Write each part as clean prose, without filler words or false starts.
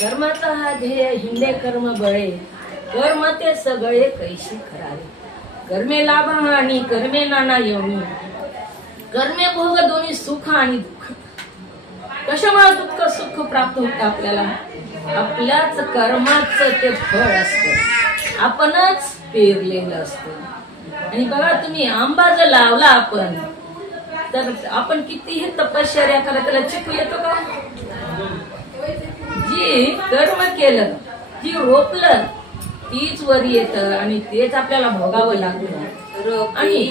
कर्माचा हा ध्येय हिंडे कर्म बळे, कर्म ते सगळे कैशी खरावे. कर्मे लाभ आणि कर्मे नाना योनी, कर्मे भोग दोन्ही सुख आणि दुःख. कशामुळे दुःख सुख प्राप्त होत आपल्याला? आपल्याच कर्माचं ते फळ असतं, आपणच पेरलेलं असतं. आणि बघा तुम्ही आंबा जर लावला आपण, तर आपण कितीही तपश्चर्या करा त्याला चिकू येतो का? जी कर्म केलं, जी रोपलं तीच वर येत आणि तेच आपल्याला भोगावं लागतं. आणि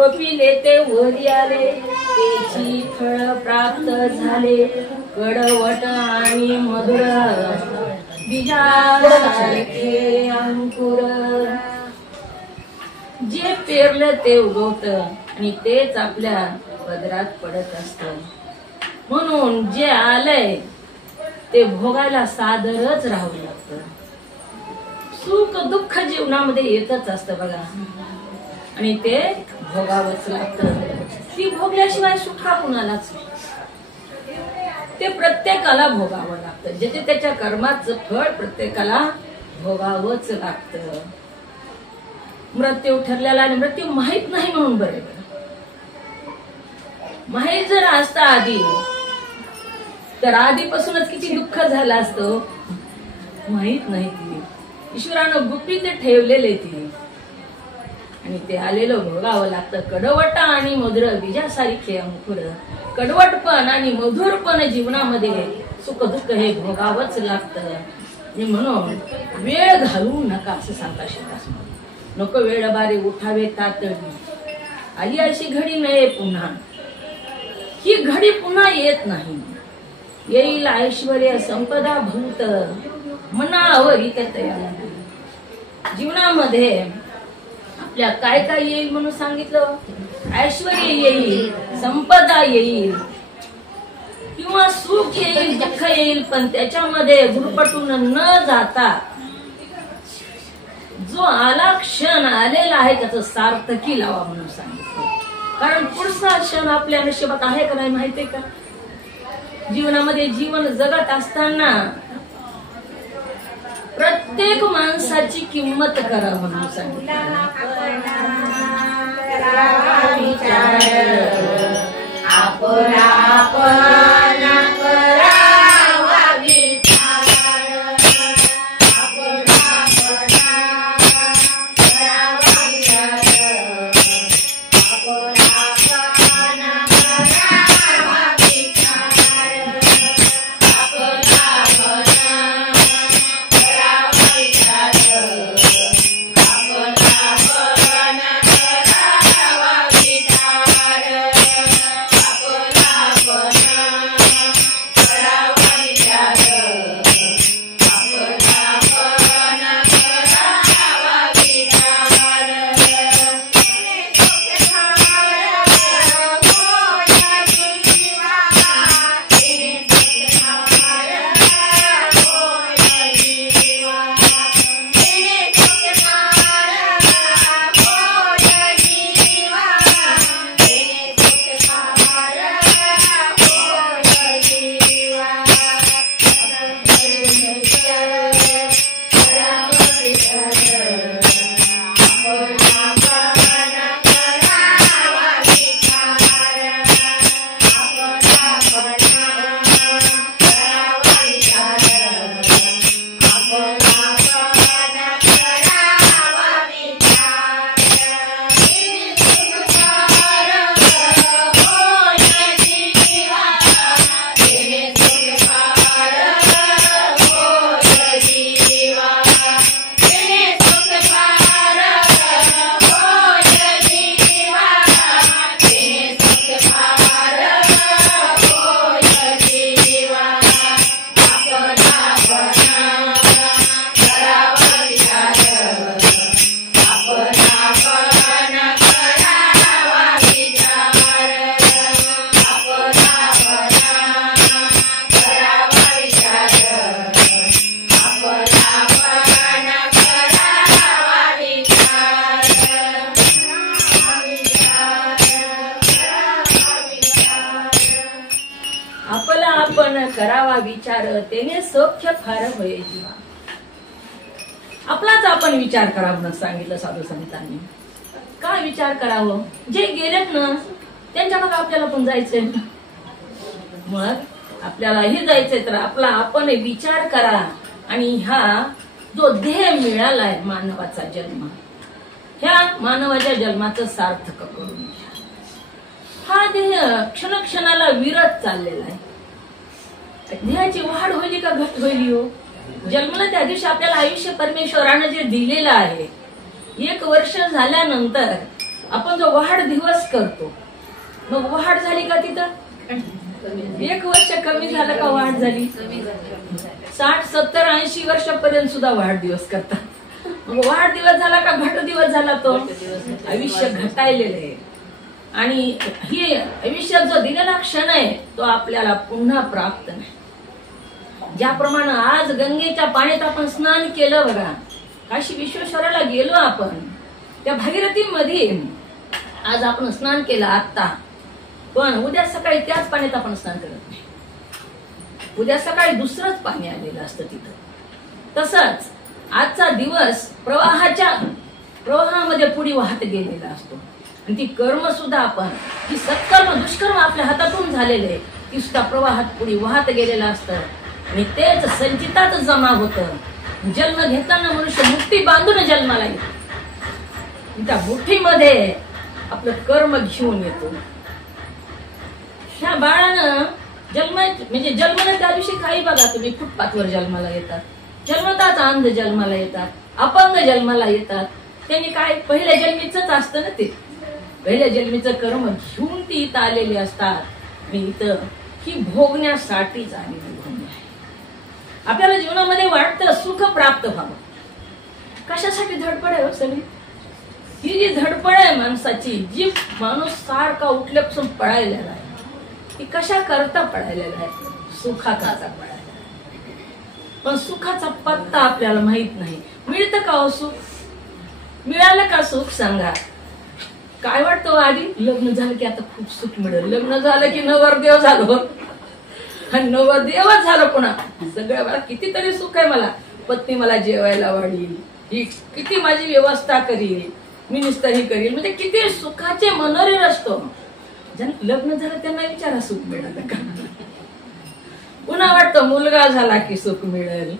रोपिले ते वरी आले, त्याची फळ प्राप्त झाले, कडवट आणि मधुर बीजासारखे अंकुर. जे पेरलं ते उगवत आणि तेच आपल्या पदरात पडत असत. म्हणून जे आलंय ते भोगायला सादरच राहावं लागतं. सुख दुःख जीवनामध्ये येतच असतं बघा, आणि ते भोगावंच लागतं. ती भोगल्याशिवाय सुखा कुणालाच, ते प्रत्येकाला भोगावं लागतं. ज्याचे त्याच्या कर्माचं फळ प्रत्येकाला भोगावंच लागतं. मृत्यू ठरलेला आणि मृत्यू माहित नाही म्हणून बरोबर. माहित जर असता आधी तर आधीपासूनच किती दुःख झालं असतं. माहित नाही ती ईश्वरानं गुपित ठेवलेले ती, आणि ते आलेलं भोगावं लागतं. कडवट आणि मधुर बीजासारखे अंकुर. कडवटपण आणि मधुरपण जीवनामध्ये सुख दुःख हे भोगावंच लागतं. म्हणून वेळ घालवू नका असं सांगता शिकास. नको वेळ बारे उठावे तातडी, आली अशी घडी नये पुन्हा. ही घडी पुन्हा येत नाही. येईल ऐश्वर्य संपदा भूत, मनावर तयार. जीवनामध्ये आपल्या काय काय येईल म्हणून सांगितलं. ऐश्वर्य येईल, संपदा येईल, किंवा सुख येईल, दुःख येईल, पण त्याच्यामध्ये गुरपटून न जाता जो आला क्षण आलेला आहे त्याचं सार्थकी लावा म्हणून सांगितलं. कारण पुढचा क्षण आपल्या नशिबात आहे का नाही माहितीये का. जीवनामध्ये जीवन जगत असताना प्रत्येक माणसाची किंमत करा म्हणून सांगितलं. करावा विचार, त्याने सौख्य फार होय जीवा. आपलाच आपण विचार करा म्हणून सांगितलं साधू संतांनी. काय विचार करावं. जे गेलेत ना त्यांच्या मग आपल्याला पण जायचंय. मग आपल्यालाही जायचंय तर आपला आपण विचार करा. आणि हा जो देह मिळालाय मानवाचा जन्म, ह्या मानवाच्या जन्माचं सार्थक करून घ्या. हा देह क्षणक्षणाला विरत चाललेला आहे. देहाची वाढ होईल का घट होईल हो. जन्मला त्या दिवशी आपल्याला आयुष्य परमेश्वरानं जे दिलेलं आहे, 1 वर्ष झाल्यानंतर आपण जो वाढदिवस करतो, मग वाढ झाली का तिथं? 1 वर्ष कमी झालं का वाढ झाली? 60, 70, 80 वर्षापर्यंत सुद्धा वाढदिवस करतात. मग वाढदिवस झाला का घट दिवस झाला? तो आयुष्य घटायलेलं आहे. आणि ही आयुष्यात जो दिलेला क्षण आहे तो आपल्याला पुन्हा प्राप्त नाही. ज्याप्रमाणे आज गंगेच्या पाण्यात आपण स्नान केलं बघा, काशी विश्वेश्वराला गेलो आपण, त्या भागीरथीमध्ये आज आपण स्नान केलं आत्ता, पण उद्या सकाळी त्याच पाण्यात आपण स्नान करत नाही. उद्या सकाळी दुसरंच पाणी आलेलं असतं तिथं. तसंच आजचा दिवस प्रवाहामध्ये पुढे वाहत गेलेला असतो. आणि ती कर्म सुद्धा आपण, ती सत्कर्म दुष्कर्म आपल्या हातातून झालेले, ती सुद्धा प्रवाहात पुढे वाहत गेलेलं असतं. आणि तेच संचितात जमा होतं. जन्म घेताना मनुष्य मुठ्ठी बांधून जन्माला येतो. त्या मुठ्ठीमध्ये आपलं कर्म घेऊन येतो. ह्या बाळानं जन्माला त्या दिवशी काही बघा तुम्ही, फुटपाथवर जन्माला येतात, जन्मताच अंध जन्माला येतात, अपंग जन्माला येतात. त्यांनी काय पहिल्या जन्मीच असतं ना, ते पहिल्या जन्मीचं कर्म घेऊन ती इथं आलेली असतात. आणि इथं ही भोगण्यासाठीच आलेली भूमी आहे. आपल्याला जीवनामध्ये वाटतं सुख प्राप्त व्हावं. कशासाठी धडपड आहे सगळी? ही जी धडपड आहे माणसाची, जी माणूस सारखा उठल्यापासून पळायलेला आहे, ती कशा करता पळायलेला आहे? सुखाचा पळायला. पण सुखाचा पत्ता आपल्याला माहित नाही. मिळतं का हो सुख? मिळालं का सुख सांगा? काय वाटतं आधी? लग्न झालं की आता खूप सुख मिळेल, लग्न झालं की नवरदेव झालो, आणि नवरदेवच झालं पुन्हा सगळं. मला कितीतरी सुख आहे, मला पत्नी मला जेवायला वाढील, ही किती माझी व्यवस्था करील, मी निस्तही करील, म्हणजे किती सुखाचे मनोरे असतो. ज्यांना लग्न झालं त्यांना विचारा सुख मिळालं का? पुन्हा वाटतं मुलगा झाला की सुख मिळेल.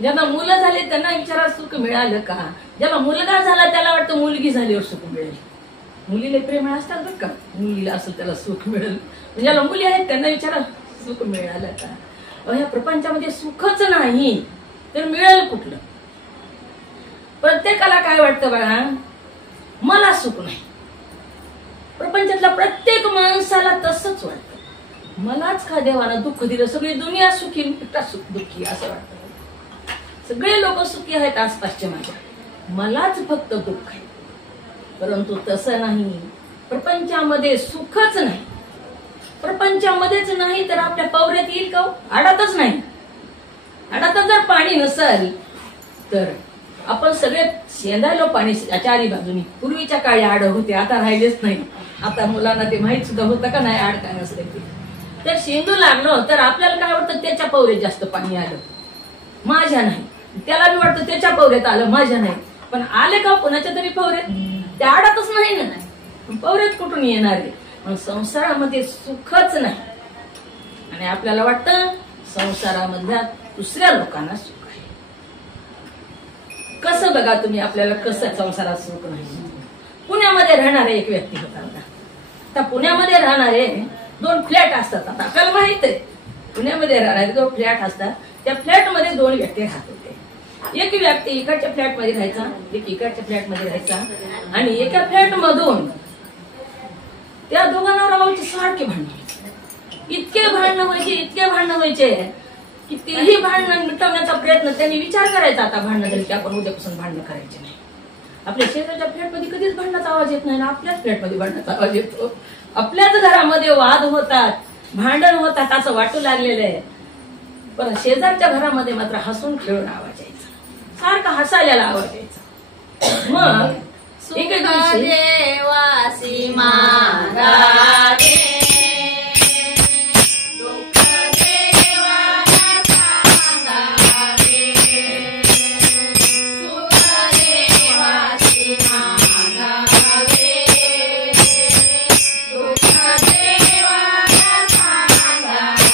ज्यांना मुलं झाले त्यांना विचारा सुख मिळालं का? ज्याला मुलगा झाला त्याला वाटतं मुलगी झाल्यावर सुख मिळेल. मुलीला प्रेम असतात बरं का, मुलीला असेल त्याला सुख मिळेल. ज्याला मुली आहेत त्यांना विचारा सुख मिळालं का? ह्या प्रपंचामध्ये सुखच नाही तर मिळेल कुठलं? प्रत्येकाला काय वाटतं बघा, मला सुख नाही. प्रपंचातल्या प्रत्येक माणसाला तसंच वाटतं, मलाच का देवानं दुःख दिलं, सगळी दुनिया सुखी, एकटा सुख दुःखी असं वाटतं. सगळे लोक सुखी आहेत आसपासचे माझ्या, मलाच फक्त दुःख आहे. परंतु तसं नाही. प्रपंचामध्ये सुखच नाही. प्रपंचामध्येच नाही तर आपल्या पवऱ्यात येईल का? आडातच नाही. आडातच जर पाणी नसेल तर आपण सगळे शेंदायलो पाणी चारी बाजूनी. पूर्वीच्या काळी आड होते, आता राहिलेच नाही. आता मुलांना ते माहित सुद्धा होतं का नाही आड काय नसते ते. तर शेंदू लागलो तर आपल्याला काय वाटतं, त्याच्या पवऱ्यात जास्त पाणी आलं, माझ्या नाही. त्याला बी वाटतं त्याच्या पवऱ्यात आलं, माझ्या नाही. पण आले का कोणाच्या तरी पवऱ्यात? त्या आडातच नाही ना, पवऱ्यात कुठून येणार आहे? मग संसारामध्ये सुखच नाही. आणि आपल्याला वाटतं संसारामधल्या दुसऱ्या लोकांना सुख आहे. कसं बघा तुम्ही, आपल्याला कसं संसारात सुख नाही? पुण्यामध्ये राहणारे एक व्यक्ती होता. आता पुण्यामध्ये राहणारे 2 फ्लॅट असतात. आता आपल्याला माहित आहे पुण्यामध्ये राहणारे 2 फ्लॅट असतात. त्या फ्लॅट मध्ये 2 व्यक्ती राहत होते. एक व्यक्ती इकडच्या फ्लॅट मध्ये राहायचा, एक इकडच्या फ्लॅट मध्ये राहायचा. आणि एका फ्लॅट मधून त्या दोघांना राहायचे सारखे भांडण, इतके भांडणं व्हायचे की तेही भांडण मिटवण्याचा प्रयत्न त्यांनी विचार करायचा. आता भांडणं झाली की आपण उद्यापासून भांडणं करायचे नाही. आपल्या शेजारच्या फ्लॅट मध्ये कधीच भांडणाचा आवाज येत नाही ना, आपल्याच फ्लॅट मध्ये भांडणाचा आवाज येतो. आपल्याच घरामध्ये वाद होतात, भांडण होतात असं वाटू लागलेलं आहे. पण शेजारच्या घरामध्ये मात्र हसून खेळून आवाज यायचा, सारखा हसायला आवाज यायचा. मग एके दिवशी देवासी महाराजे Dewa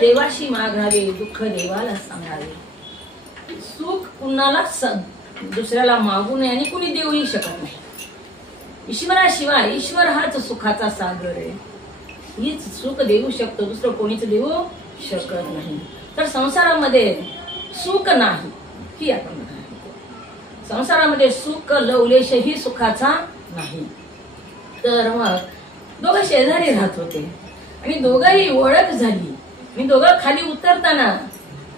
देवाशी मागावे, दुःख देवाला सांगावे. सुख कुणाला दुसऱ्याला मागू नये आणि कुणी देऊही शकत नाही. ईश्वराशिवाय, ईश्वर हाच सुखाचा सागर आहे. हीच सुख देऊ शकतो, दुसरं कोणीच देऊ शकत नाही. तर संसारामध्ये सुख नाही ही आपण म्हणालो. संसारामध्ये सुख लवलेशही सुखाचा नाही. तर मग दोघं शेजारी राहत होते आणि दोघंही ओळख झाली. मी दोघं खाली उतरताना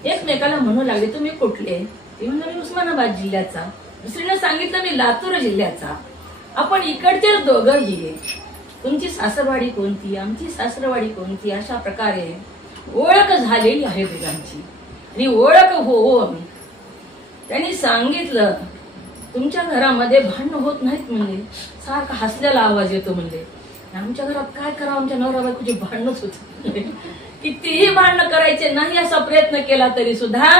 एकमेकाला म्हणू लागले, तुम्ही कुठले? ते म्हणलं, मी उस्मानाबाद जिल्ह्याचा. दुसरीने सांगितलं, मी लातूर जिल्ह्याचा. आपण इकडचे दोघंही. तुमची सासरवाडी कोणती? आमची सासरवाडी कोणती? अशा प्रकारे ओळख झालेली आहे दोघांची. आणि ओळख होऊन त्यांनी सांगितलं, तुमच्या घरामध्ये भांडण होत नाहीत म्हणले, सारखा हसलेला आवाज येतो म्हणले. आमच्या घरात काय करावं, आमच्या नवरा बायकोची भांडणच होत. कितीही भांडण करायचे नाही असा प्रयत्न केला तरी सुद्धा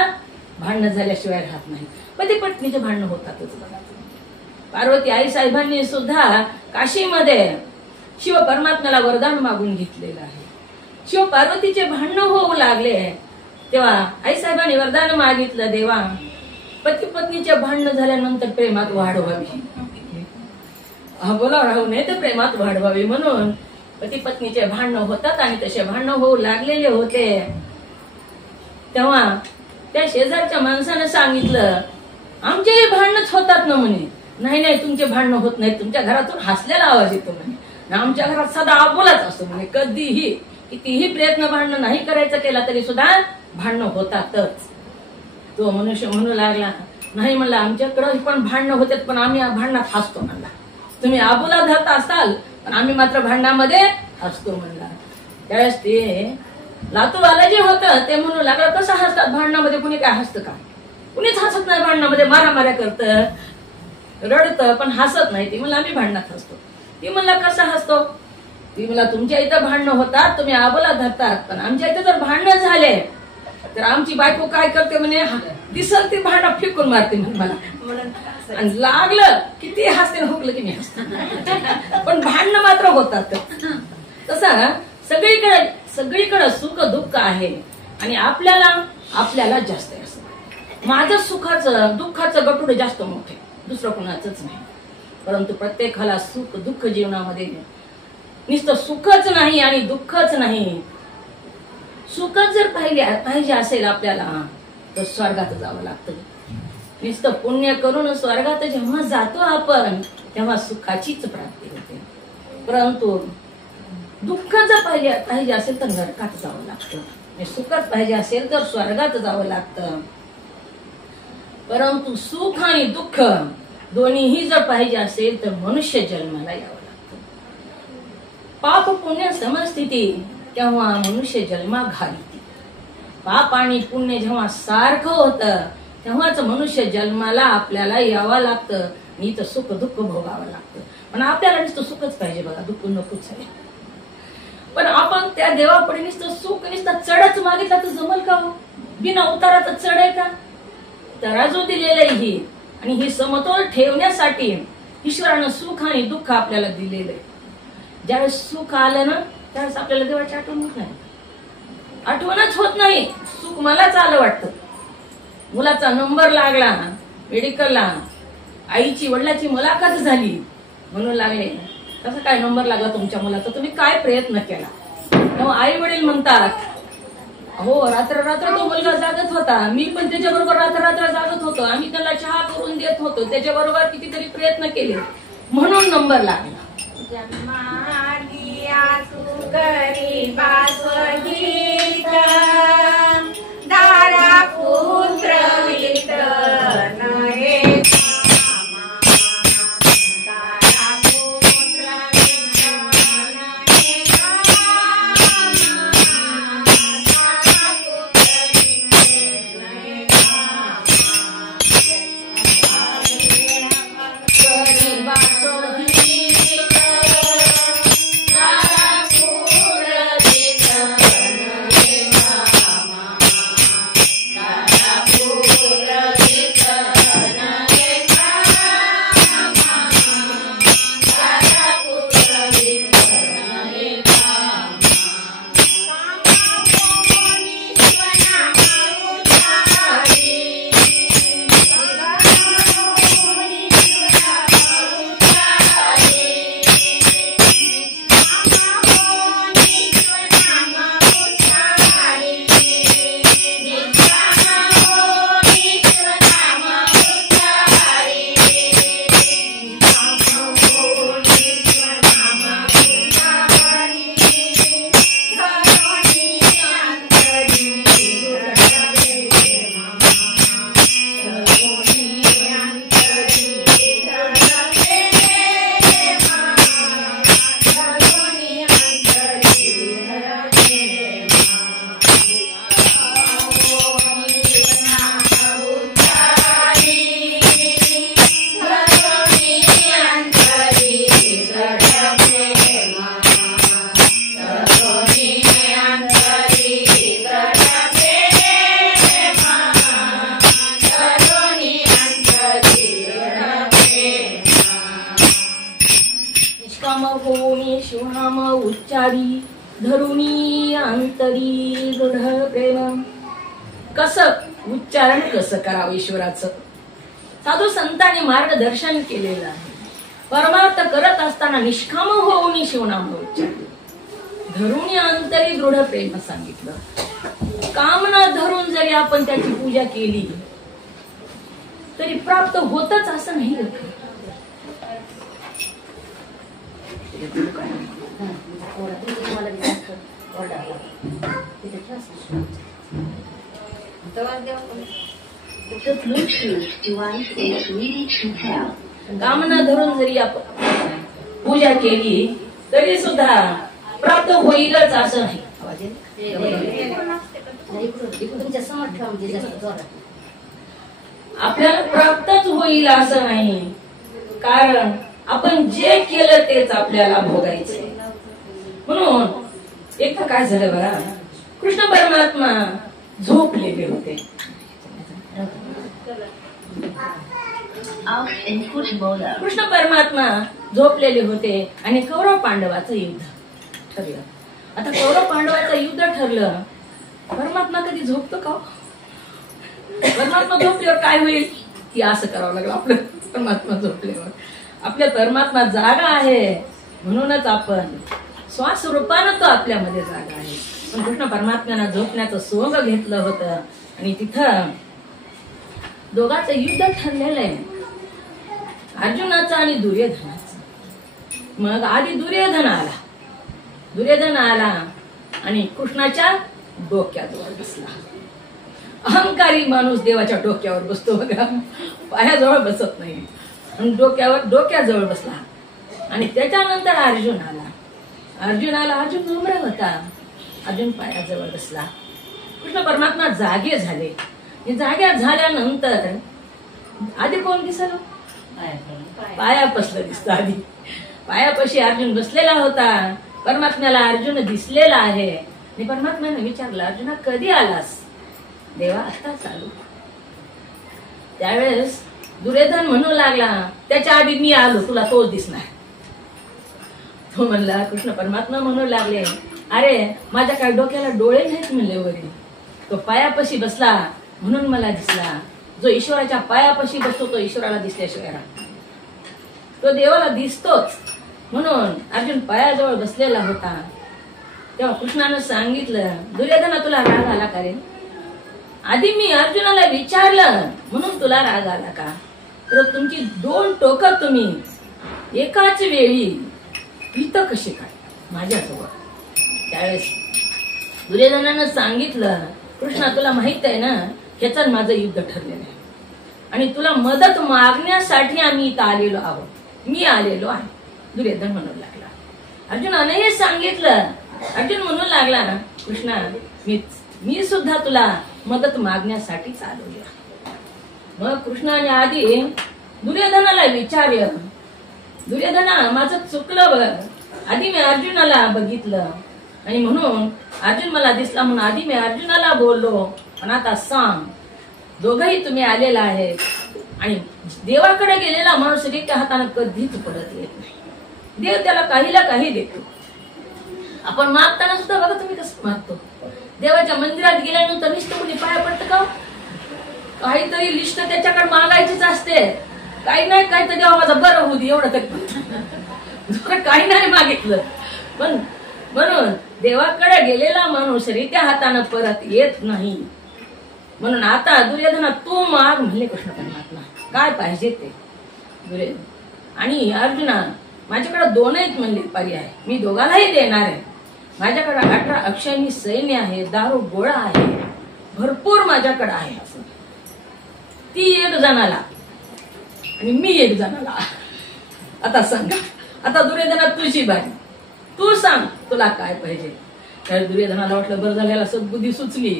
भांडण झाल्याशिवाय राहत नाही. पती पत्नीचे भांडण होतातच. पार्वती आई साहेबांनी सुद्धा काशीमध्ये शिव परमात्म्याला वरदान मागून घेतलेलं आहे. शिव पार्वतीचे भांडण होऊ लागले तेव्हा आई साहेबांनी वरदान मागितलं, देवा पती पत्नीचे भांडण झाल्यानंतर प्रेमात वाढ व्हावी. बोला राहू नये तर प्रेमात वाढ व्हावी म्हणून पती पत्नीचे भांडण होतात आणि तसे भांडण होऊ लागलेले होते. तेव्हा त्या शेजारच्या माणसानं सांगितलं, आमचेही भांडणच होतात ना म्हणे. नाही नाही, तुमचे भांडण होत नाही, तुमच्या घरातून हसलेला आवाज येतो म्हणे. आमच्या घरात सदा आबोलाच असतो म्हणे. कधीही कितीही प्रयत्न भांडण नाही करायचा केला तरी सुद्धा भांडण होतातच. तो मनुष्य म्हणू लागला, नाही म्हणला, आमच्याकडे पण भांडण होतात पण आम्ही भांडणात हसतो म्हणला. तुम्ही आबोला धरत असाल पण आम्ही मात्र भांडणामध्ये हसतो म्हणला. त्यावेळेस ते लातूरवाला जे होतं ते म्हणू लागला, कसं हसतात भांडणामध्ये? कुणी काय हसतं का? कुणीच हसत नाही भांडणामध्ये. मारामाऱ्या करतं, रडतं पण हसत नाही. ती म्हणला, आम्ही भांडणात हसतो. ती म्हणला, कसं हसतो? ती म्हणला, तुमच्या इथं भांडणं होतात, तुम्ही आबोला धरतात, पण आमच्या इथे जर भांडणं झाले तर आमची बायको काय करते म्हणे, दिसल ती भांडण फेकून मारते म्हणे मला. आणि लागलं किती हसते, हुकलं की नाही हसत, पण भांडणं मात्र होतात. तसं सगळीकडे सुख दुःख आहे आणि आपल्याला जास्त आहे. असं माझं सुखाचं दुःखाचं गटुडं जास्त मोठे, दुसरं कोणाच नाही. परंतु प्रत्येकाला सुख दुःख जीवनामध्ये नुसतं सुखच नाही आणि दुःखच नाही. सुखच जर पाहिजे असेल आपल्याला तर स्वर्गात जावं लागतं. नुसतं पुण्य करून स्वर्गात जेव्हा जातो आपण तेव्हा सुखाचीच प्राप्ती होते. परंतु दुःख जर पाहिजे असेल तर नरकात जावं लागतं. सुखच पाहिजे असेल तर स्वर्गात जावं लागतं. परंतु सुख आणि दुःख दोन्हीही जर पाहिजे असेल तर मनुष्य जन्माला यावं लागतं. पाप पुण्य समस्थिती तेव्हा मनुष्य जन्मा घालते. पाप आणि पुण्य जेव्हा सारखं होतं तेव्हाच मनुष्य जन्माला आपल्याला यावं लागतं. आणि तर सुख दुःख भोगावं लागतं. पण आपल्याला नुसतं सुखच पाहिजे बघा, दुःख नकोच आहे. पण आपण त्या देवापुढे नुसतं सुख नुसतं चढच मागितला तर जमल का हो? बिना उताराचं चढ आहे का? तराजू दिलेलं आहे ही, आणि ही समतोल ठेवण्यासाठी ईश्वरानं सुख आणि दुःख आपल्याला दिलेलं आहे. ज्यावेळेस सुख आलं ना त्यावेळेस आपल्याला देवाची आठवण होत नाही, आठवणच होत नाही. सुख मलाच आलं वाटतं. मुलाचा नंबर लागला मेडिकलला, आईची वडिलाची मुलाखत झाली, म्हणू लागले कसं काय नंबर लागला तुमच्या मुलाचा, तुम्ही काय प्रयत्न केला? तेव्हा आई वडील म्हणतात, हो रात्र रात्र तो मुलगा जागत होता, मी पण त्याच्याबरोबर रात्र रात्र जागत होतो, आम्ही त्याला चहा करून देत होतो, त्याच्याबरोबर कितीतरी प्रयत्न केले म्हणून नंबर लागला. दारा पुत्र निष्काम होऊनी शिवनाम उच्चारी धरुणी अंतरी दृढ प्रेम. कसं उच्चारण कसं करावं ईश्वराचं साधू संतांनी मार्गदर्शन केलेलं आहे. परमार्थ करत असताना निष्काम होऊनी शिवनाम उच्चारी धरुणी अंतरी दृढ प्रेम सांगितलं. कामना धरून जरी आपण त्याची पूजा केली तरी प्राप्त होतच असं नाही. कामना धरून जरी आपण पूजा केली तरी सुद्धा प्राप्त होईलच असं नाही. आपल्याला प्राप्तच होईल असं नाही, कारण आपण जे केलं तेच आपल्याला भोगायचंय. म्हणून एकदा काय झालं बघा, कृष्ण परमात्मा झोपलेले होते. कृष्ण परमात्मा झोपलेले होते आणि कौरव पांडवाचं युद्ध ठरलं. आता कौरव पांडवाचं युद्ध ठरलं. परमात्मा कधी झोपतो का? परमात्मा झोपल्यावर काय होईल की असं करावं लागलं. आपलं परमात्मा झोपल्यावर आपल्या परमात्मा जागा आहे, म्हणूनच आपण श्वास रूपानं तो आपल्यामध्ये जागा आहे. पण कृष्ण परमात्म्यानं झोपण्याचं सोंग घेतलं होतं आणि तिथं दोघांचं युद्ध ठरलेलं आहे, अर्जुनाचं आणि दुर्योधनाचं. मग आधी दुर्योधन आला आणि कृष्णाच्या डोक्याजवळ बसला. अहंकारी माणूस देवाच्या डोक्यावर बसतो बघा, पायाजवळ बसत नाही, डोक्याजवळ बसला. आणि त्याच्यानंतर अर्जुन आला. अर्जुन नम्र होता. अर्जुन पायाजवळ बसला. कृष्ण परमात्मा जागे झाले. जाग्या झाल्यानंतर आधी कोण दिसलं? पायापासलं दिसतं. आधी पायापाशी अर्जुन बसलेला होता. परमात्म्याला अर्जुन दिसलेला आहे. आणि परमात्म्याने विचारलं, अर्जुना कधी आलास? देवा आता चालू. त्यावेळेस दुर्योधन म्हणू लागला, त्याच्या आधी मी आलो, तुला तोच दिसणार. तो म्हणला, कृष्ण परमात्मा म्हणू लागले, अरे माझ्या काय डोक्याला डोळे नाहीत म्हणले वरील. तो पायापाशी बसला म्हणून मला दिसला. जो ईश्वराच्या पायापाशी बसतो तो ईश्वराला दिसल्याशिवाय राहतो. तो देवाला दिसतोच. म्हणून अर्जुन पायाजवळ बसलेला होता. तेव्हा कृष्णानं सांगितलं, दुर्योधना तुला राग आला का रे? आधी मी अर्जुनाला विचारलं म्हणून तुला राग आला का? तर तुमची दोन टोकं तुम्ही एकाच वेळी इथं कशी काय माझ्याजवळ? त्यावेळेस दुर्योधनानं सांगितलं, कृष्णा तुला माहित आहे ना, ह्याचं माझं युद्ध ठरलेलं आहे आणि तुला मदत मागण्यासाठी आम्ही इथं आलेलो आहोत. मी आलेलो आहे. दुर्योधन म्हणू लागला. अर्जुनाने हे सांगितलं. अर्जुन म्हणू लागला, कृष्णा मी सुद्धा तुला मदत मागण्यासाठीच आलेलो. मग कृष्णाने आधी दुर्योधनाला विचारलं, दुर्योधना माझं चुकलं बघ. आधी मी अर्जुनाला बघितलं आणि म्हणून अर्जुन मला दिसला म्हणून आधी मी अर्जुनाला बोललो. पण आता सांग, दोघही तुम्ही आलेला आहे आणि देवाकडे गेलेला माणूस एका हाताने कधीच पडत येत नाही. देव त्याला काहीला काही देतो. आपण मागताना सुद्धा बघा तुम्ही कसं मागतो. देवाच्या मंदिरात गेल्यानंतर निष्ठ मुली पाया पडतं का? काहीतरी लिस्ट त्याच्याकडे मागायचीच असते. काही नाही काहीतरी देवा माझा बरं होऊ दे एवढं तरी काही नाही मागितलं. पण म्हणून देवाकडे गेलेला माणूस रित्या हाताने परत येत नाही. म्हणून आता दुर्योधना तू माग म्हणले कृष्ण परमात्मा, काय पाहिजे ते. दुर्योधन आणि अर्जुना माझ्याकडे दोन आहेत म्हणले पर्याय, मी दोघांनाही देणार आहे. माझ्याकडे 18 अक्षयणी सैन्य आहे, दारू गोळा आहे, भरपूर माझ्याकडे आहे. असं ती एक जणाला आणि मी एक जणाला. आता सांगा, आता दुर्योधना तुझी बारी, तू सांग तुला काय पाहिजे. तर दुर्योधनाला वाटलं बरं झालेला सद्बुद्धी सुचली.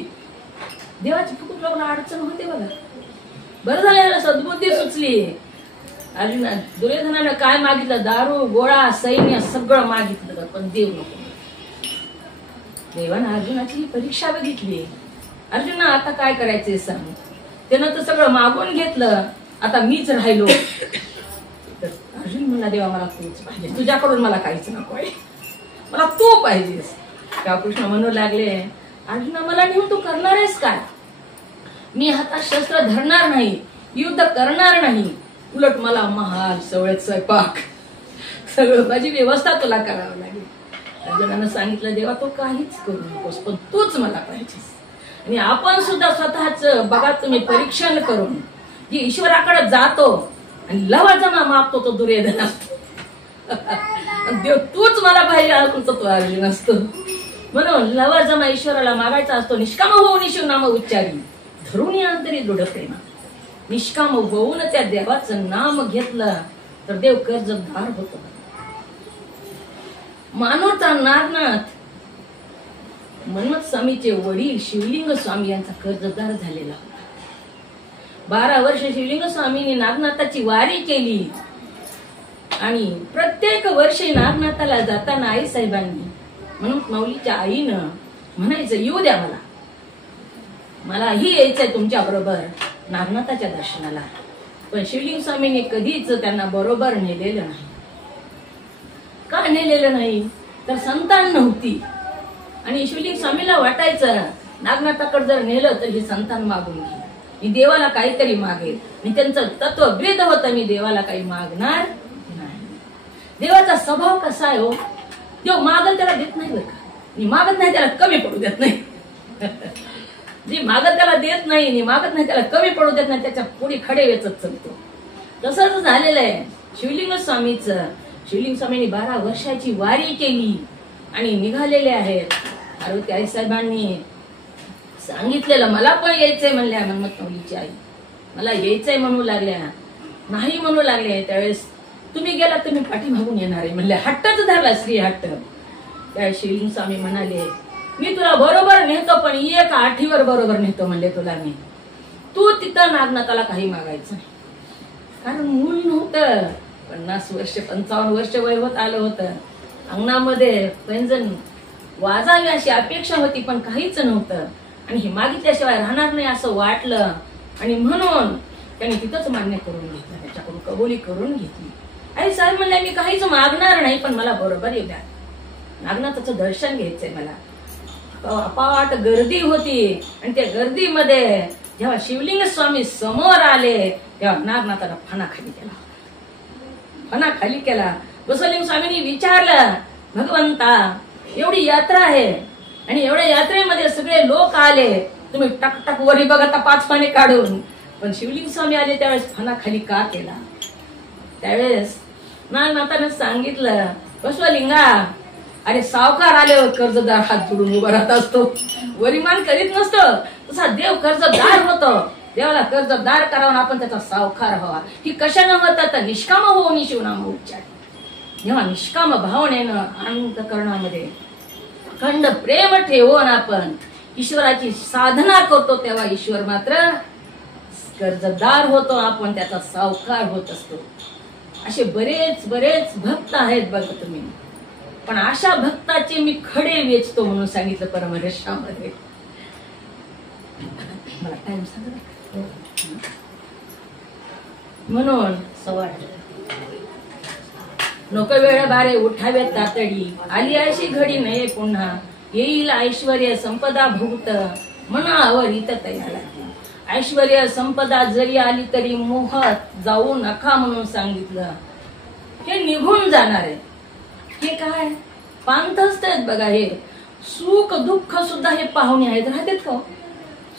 देवाची फुकून लावून अडचण होते बघा. बरं झालेला सद्बुद्धी सुचली. अर्जुना दुर्योधनानं काय मागितलं? दारू गोळा सैन्य सगळं मागितलं, पण देव नको. देवानं अर्जुनाची परीक्षा बघितली. अर्जुना आता काय करायचंय सांग. त्यानं तर सगळं मागून घेतलं, आता मीच राहिलो. तर अर्जुन म्हणला देवा मला तूच पाहिजे, तुझ्याकडून मला काहीच नको आहे, मला तू पाहिजेस. तेव्हा कृष्ण म्हणू लागले, अर्जुना मला नेऊन तू करणार आहेस काय? मी हातात शस्त्र धरणार नाही, युद्ध करणार नाही, उलट मला महाल सवळत स्वयंपाक सगळं माझी व्यवस्था तुला करावं लागेल. अर्जुनानं सांगितलं देवा तू काहीच करू नकोस, पण तूच मला पाहिजेस. आणि आपण सुद्धा स्वतःच बघा तुम्ही परीक्षण करून जी ईश्वराकडे जातो आणि लवाजमा मागतो तो दुर्योधन असतो. देव तूच मला पाहिजे ऐकून तो अर्जुन असतो. म्हणून लवाजमा ईश्वराला मागायचा असतो. निष्काम होऊन शिवनाम उच्चारी धरून अंतरी दृढ प्रेमा. निष्काम होऊन त्या देवाचं नाम घेतलं तर देव कर्जदार होतो. मानवता नागनाथ मन्मथ स्वामीचे वडील शिवलिंग स्वामी यांचा कर्जदार झालेला होता. 12 वर्ष शिवलिंग स्वामींनी नागनाथाची वारी केली आणि प्रत्येक वर्षी नागनाथाला जाताना आई साहेबांनी म्हणून माऊलीच्या आईनं म्हणायचं येऊ द्या मलाही यायचंय तुमच्या बरोबर नागनाथाच्या दर्शनाला. पण शिवलिंग स्वामींनी कधीच त्यांना बरोबर नेलेलं नाही. का नेलेलं नाही तर संतान नव्हती आणि शिवलिंग स्वामीला वाटायचं नागनाथाकडे जर नेलं तर हे संतान मागून घे, मी देवाला काहीतरी मागेल. आणि त्यांचं तत्व ब्रीद होतं मी देवाला काही मागणार नाही. देवाचा स्वभाव कसा आहे हो, देव मागल त्याला देत नाही बरं का, मी मागत नाही त्याला कमी पडू देत नाही. जी मागत त्याला देत नाही, मी मागत नाही त्याला कमी पडू देत नाही, त्याच्या पुढे खडे वेचत चालतो. तसंच झालेलं आहे शिवलिंग स्वामीचं. शिवलिंग स्वामींनी 12 वर्षाची वारी केली आणि निघालेले आहेत. पार्वती आई साहेबांनी सांगितलेलं मला पण यायचंय म्हणल्या. मन्मथ माऊलीची आई मला यायचंय म्हणू लागल्या, नाही म्हणू लागले. त्यावेळेस तुम्ही गेला तुम्ही पाठीमागून येणार आहे म्हणल्या. हट्टच धरला श्री हट्ट. त्यावेळेस शिवलिंग स्वामी म्हणाले मी तुला बरोबर नेतो, पण एक आठीवर बरोबर नेतो म्हणले तुला मी. तू तिथं नागनाथाला काही मागायचं नाही, कारण मूल नव्हतं. 50 वर्ष 55 वर्ष वय होत आलं होतं. अंगणामध्ये पैंजण वाजावी अशी अपेक्षा होती, पण काहीच नव्हतं. आणि हे मागितल्याशिवाय राहणार नाही असं वाटलं आणि म्हणून त्यांनी तिथंच मान्य करून घेतलं, त्याच्याकडून कबुली करून घेतली. आई साहेब म्हणल्या मी काहीच मागणार नाही, पण मला बरोबर येऊ द्या, नागनाथाचं दर्शन घ्यायचंय मला. अपाट गर्दी होती आणि त्या गर्दीमध्ये जेव्हा शिवलिंग स्वामी समोर आले तेव्हा नागनाथाला फणा खाली केला. बसवलिंग स्वामींनी विचारलं भगवंता एवढी यात्रा आहे आणि एवढ्या यात्रेमध्ये सगळे लोक आले, तुम्ही टक वरी बघता 5 पाने काढून, पण शिवलिंग स्वामी आले त्यावेळेस फणा खाली का केला? त्यावेळेस नागनाथाने सांगितलं बसवलिंगा अरे सावकार आल्यावर कर्जदार हात जोडून उभा राहत असतो, वरिमान करीत नसतो. तसा देव कर्जदार होतो. देवाला कर्जदार करावं आपण त्याचा सावकार व्हावा. ही कशानं होतं तर निष्काम होऊन शिवनाम उच्चारी. जेव्हा निष्काम भावनेनं अंतःकरणामध्ये अखंड प्रेम ठेवून आपण ईश्वराची साधना करतो तेव्हा ईश्वर मात्र कर्जदार होतो, आपण त्याचा सावकार होत असतो. असे बरेच भक्त आहेत बघा तुम्ही. पण अशा भक्ताचे मी खडे वेचतो म्हणून सांगितलं परमहर्षामध्ये. मला टाइम सांगा म्हणून नको वेळ बारे उठावे तातडी, आली अशी घडी नये पुन्हा, येईल ऐश्वर्य संपदा भूत मनावर इथं तयार. ऐश्वर्य संपदा जरी आली तरी मोहात जाऊ नका म्हणून सांगितलं. हे निघून जाणार आहे. हे काय पांथस्त आहेत बघा. हे सुख दुःख सुद्धा हे पाहुणे आहेत. राहतात का?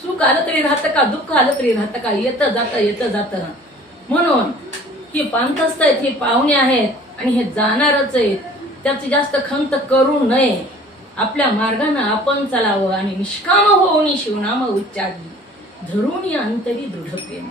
सुख आलं तरी राहतं का, दुःख आलं तरी राहतं का, येतं जात. म्हणून हे पांथस्त आहेत, हे पाहुणे आहेत आणि हे जाणारच आहेत. त्याची जास्त खंत करू नये. आपल्या मार्गाने आपण चालावं आणि निष्काम होऊन शिवनाम उच्चारी धरून अंतरी दृढ प्रेम.